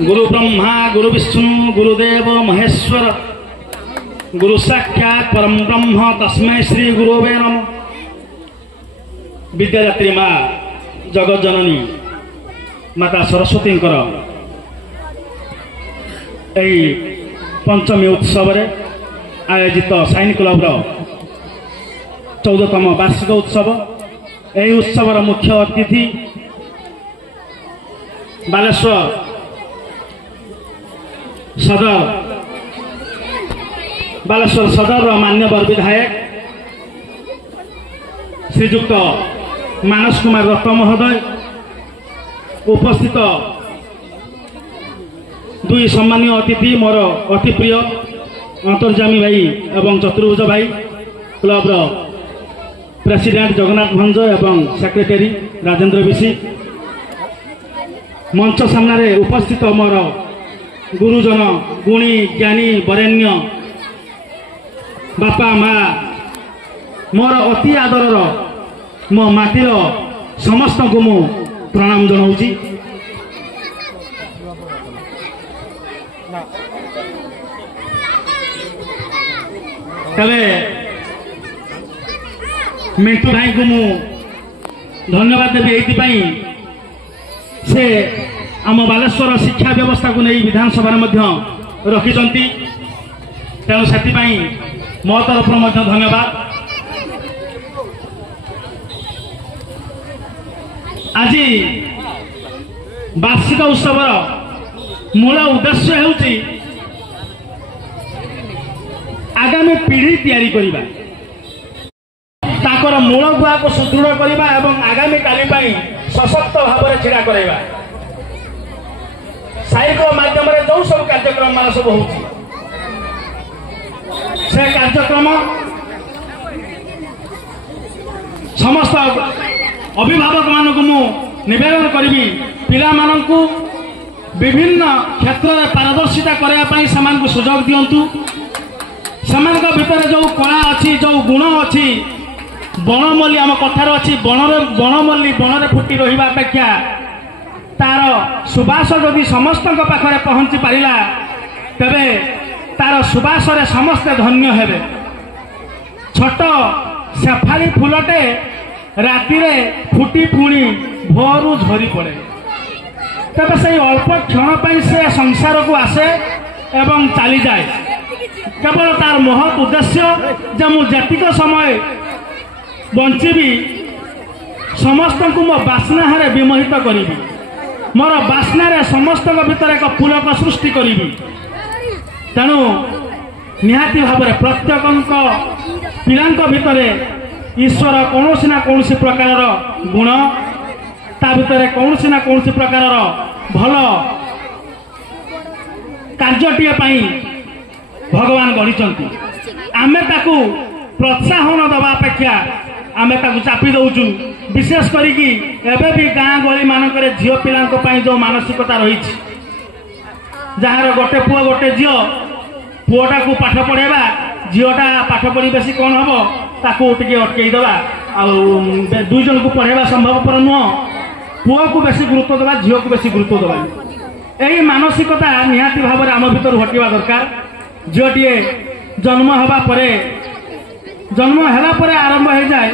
गुरु ब्रह्मा गुरु विष्णु गुरुदेव महेश्वर गुरु साक्षात परम ब्रह्म तस्मै श्री गुरुवे नमः। विद्यादात्री माँ जगत जननी माता सरस्वती पंचमी उत्सव आयोजित साइन क्लब 14तम वार्षिक उत्सव। यही उत्सवर मुख्य अतिथि बालेश्वर सदर मान्यवर विधायक श्रीजुक्त मानस कुमार दत्त महोदय, उपस्थित दुई सम्मानीय अतिथि मोर अति प्रिय अंतर्जामी भाई एवं चतुर्भुज भाई, क्लब प्रेसिडेंट जगन्नाथ भंज एवं सेक्रेटरी राजेंद्र विशी, मंच सामने उपस्थित मोर गुरुजन गुणी ज्ञानी वरेण्य बापा माँ, मोर अति आदरर मो माटीर समस्त को मु प्रणाम जनाऊँगी। तबे मिंटू भाई को मु धन्यवाद देवी एइथिपाई से आम बालेश्वर शिक्षा व्यवस्था को नहीं विधानसभा रखिंट, तेणु से मो तरफ धन्यवाद। आज वार्षिक उत्सव मूल उद्देश्य होउची आगामी पीढ़ी तैयारी करिबा, ताकर मूल गुआ को सुदृढ़ करिबा एवं आगामी काली सशक्त भाव में छिड़ा कराइबा। साइको माध्यम जो सब कार्यक्रम मान सब हो कार्यक्रम समस्त अभिभावक मान को निवेदन करी पिला माननकु विभिन्न क्षेत्र में पारदर्शिता करने से सुजोग दिंतु। सेमानक भितर जो कला अच्छी जो गुण अच्छी बनमल्ली आम कथार अच्छी बनमल्ली बनरे फुटी रहा अपेक्षा तार सुबास जदि समस्त पाखे पहुंची पारा तेबे तार सुबास समस्ते धन्य हेबे। छोट शेफाली फूलटे रातिरे फुटी पुणी भोरू झरी पड़े, तबे से अल्प क्षण से संसार को आसे एवं चली जाए। केवल तार महत उद्देश्य जे मुतीक समय बंचीबी समस्त को मो बास्ना विमोहित करी, मोर बास्ना समस्त भीतर एक पुलक सृष्टि करी। तेणु निहाती भाव प्रत्येक पिला भितर ईश्वर कौन ना कौन प्रकार गुण ता भीतर कौन ना कौन प्रकार भल कार्यटीए भगवान गढ़ी। आमे ताकू प्रोत्साहन दवा अपेक्षा आमे ताकू चापी दउचु। विशेष करिकी एबे भी गाँ गली मानक झील पिला जो मानसिकता रही, जार गोटे पुआ गोटे झील, पुओटा को पाठ पढ़ेबा, झीलटा पाठ पढ़ी बेसी कौन हम ताकू टिके अटकईदेवा, दुई जन को पढ़ेबा संभवपर नुह। पुओ को बेसी गुरुत्व देवा, झील को बेसी गुरुत्व देवा, यही मानसिकता निहाती भाव आम भीतर हटिवा दरकार। झीलटीए जन्म है आरंभ हो जाए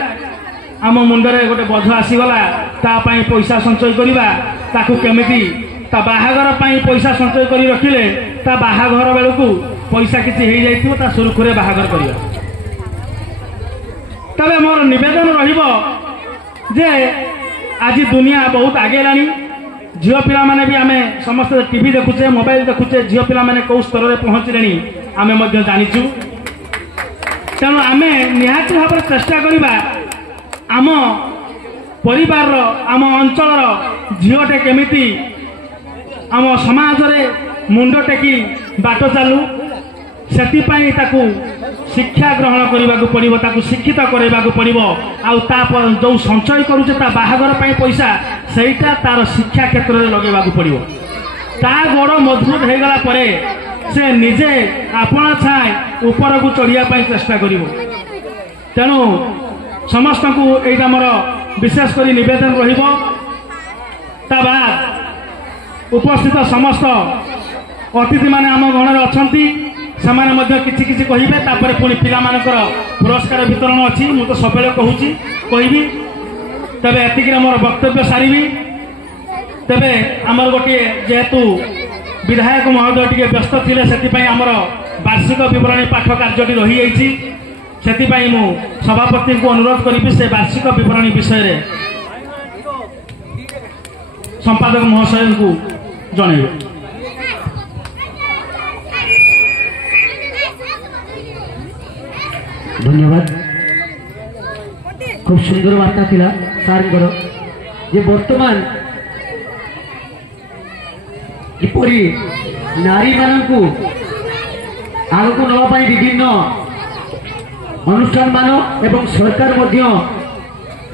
आम मुंडरे गोटे बोझ आसीगला, तापाई पैसा संचय करवा, ताकू केमिति ता बाहागर पैसा संचय कर रखिले ता बाहागर बेलू पैसा किसी हो जाइथिबो, ता सुरुखुरे बाहागर करिया। तबे मोर निवेदन रहिबो जे आज दुनिया बहुत आगे लानी। झील पिला माने भी आमे समस्त टीवी देखुचे, मोबाइल देखुचे, झील पिला माने कौ स्तर में पहुँचले आमे मध्य जानिचु। तेणु आमे निहाती भाव में चेष्टा करिबा आम परिवार आम अंचल झीलटे केमिति आम समाज रे मुंड टेकी बाट चालू, सेतिपाई ताकू शिक्षा ग्रहण करने को पड़ो, ताकू शिक्षित करने को पड़ो। आउ जो संचय करुचे ता बाहागर पैसा सेटा तार शिक्षा क्षेत्र में लगेगा पड़ो। ता गोड़ मजबूत हो गला परे से निजे आपना छाए ऊपर को चढ़िया चेष्टा कर। तेणु समस्त को यहाँ मोर विशेष कर निवेदन रहिबो उपस्थित समस्त अतिथि माने आम गणर अछंती सेमाने मध्य किछि किछि कहिबे तापर पुणी पिला मानकर पुरस्कार वितरण अछि मु तो सबले कहूची कहिबी तबे एतिकरे मोर वक्तव्य सारिबी तबे आमर गोटे जेहेतु विधायक महोदय टिके व्यस्त थिले सेतिपई आमर वार्षिक विवरणी पाठ कार्यटी रही जाइछि सेतिपई मु सभापति को अनुरोध करिबी से वार्षिक विवरणी विषय रे संपादक महोदय को जणैबे। धन्यवाद। खूब सुंदर वार्ता थिला सारंकर जे वर्तमान किपरि नारी मानकू आगकू नवा पाई विभिन्न अनुष्ठान मान एवं सरकार मध्य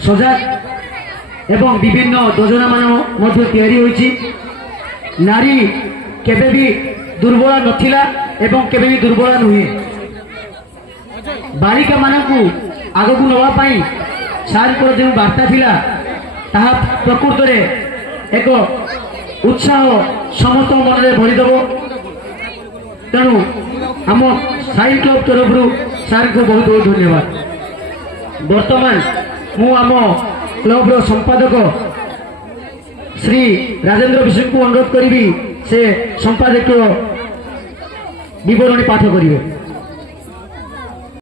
सजाग एवं विभिन्न योजना मान मध्य तैयारी होईची। नारी केबे भी दुर्बल नथिला एवं केबे भी दुर्बल नुहे। बालिका मानकू आगकू नवा पाई सारंकर जो वार्ता थिला ताहा प्रकृत रे एक उत्साह समस्त मन में भरीदेव। तेणु आम साई क्लब तरफ सार को बहुत बहुत धन्यवाद। वर्तमान मु आम क्लब संपादक श्री राजेंद्र विषय को अनुरोध करी से संपादक विवरणी पाठ करेंगे।